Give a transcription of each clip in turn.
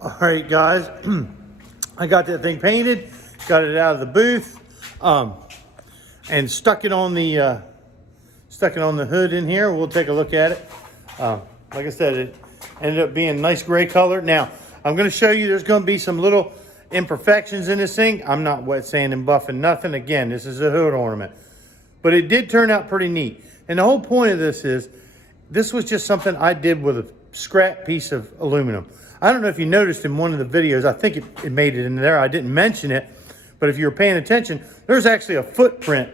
All right, guys, I got that thing painted, got it out of the booth, and stuck it on the hood in here. We'll take a look at it. Like I said, it ended up being a nice gray color. Now, I'm going to show you there's going to be some little imperfections in this thing. I'm not wet sanding, buffing, nothing. Again, this is a hood ornament. But it did turn out pretty neat. And the whole point of this is, this was just something I did with a scrap piece of aluminum. I don't know if you noticed in one of the videos, I think it made it in there. I didn't mention it, but if you were paying attention, there's actually a footprint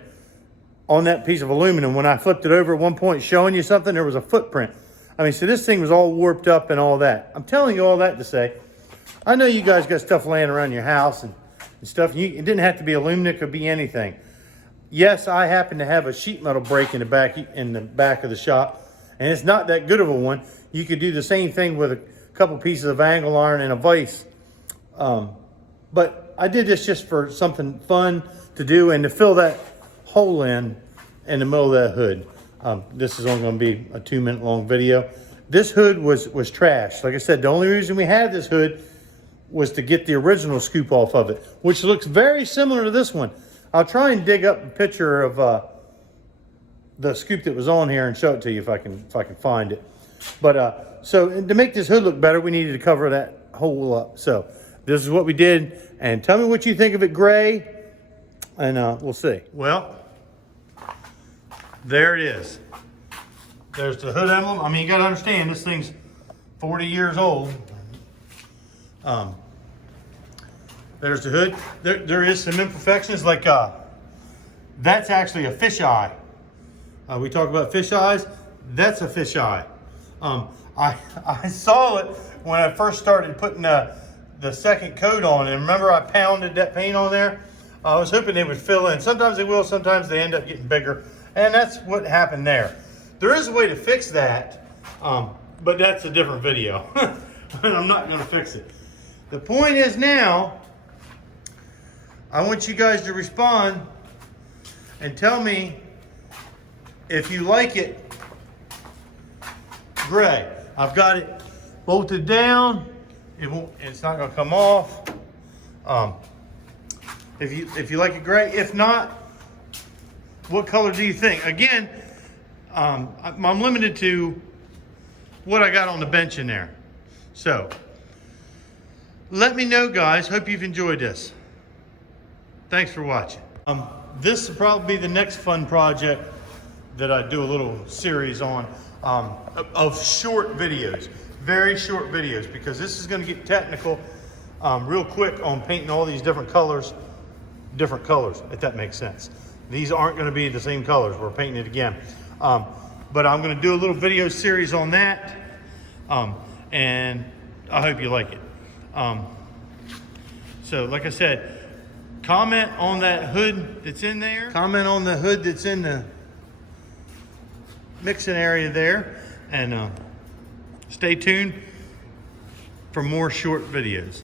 on that piece of aluminum. When I flipped it over at one point showing you something, there was a footprint. I mean, so this thing was all warped up and all that. I'm telling you all that to say, I know you guys got stuff laying around your house and stuff. It didn't have to be aluminum, it could be anything. Yes, I happen to have a sheet metal brake in the back of the shop, and it's not that good of a one. You could do the same thing with a couple pieces of angle iron and a vise. But I did this just for something fun to do and to fill that hole in the middle of that hood. This is only going to be a 2-minute long video. This hood was trash. Like I said, the only reason we had this hood was to get the original scoop off of it, which looks very similar to this one. I'll try and dig up a picture of the scoop that was on here and show it to you if I can find it. But so to make this hood look better, we needed to cover that hole up. So this is what we did, and tell me what you think of it gray, and we'll see. Well, there it is. There's the hood emblem. I mean, you got to understand, this thing's 40 years old. There's the hood. There is some imperfections, like that's actually a fisheye. We talk about fish eyes. That's a fish eye. I saw it when I first started putting the second coat on, and remember I pounded that paint on there? I was hoping they would fill in. Sometimes they will, sometimes they end up getting bigger, and that's what happened there. There is a way to fix that, but that's a different video. I'm not going to fix it. The point is now, I want you guys to respond and tell me if you like it gray. I've got it bolted down. It's not going to come off. If you like it gray, if not, what color do you think? Again, I'm limited to what I got on the bench in there. So let me know, guys. Hope you've enjoyed this. Thanks for watching. This will probably be the next fun project that I do a little series on, of short videos, very short videos, because this is going to get technical real quick on painting all these different colors, if that makes sense. These aren't going to be the same colors. We're painting it again. But I'm going to do a little video series on that, and I hope you like it. So like I said, comment on that hood that's in there. Comment on the hood that's in the mixing area there, and stay tuned for more short videos.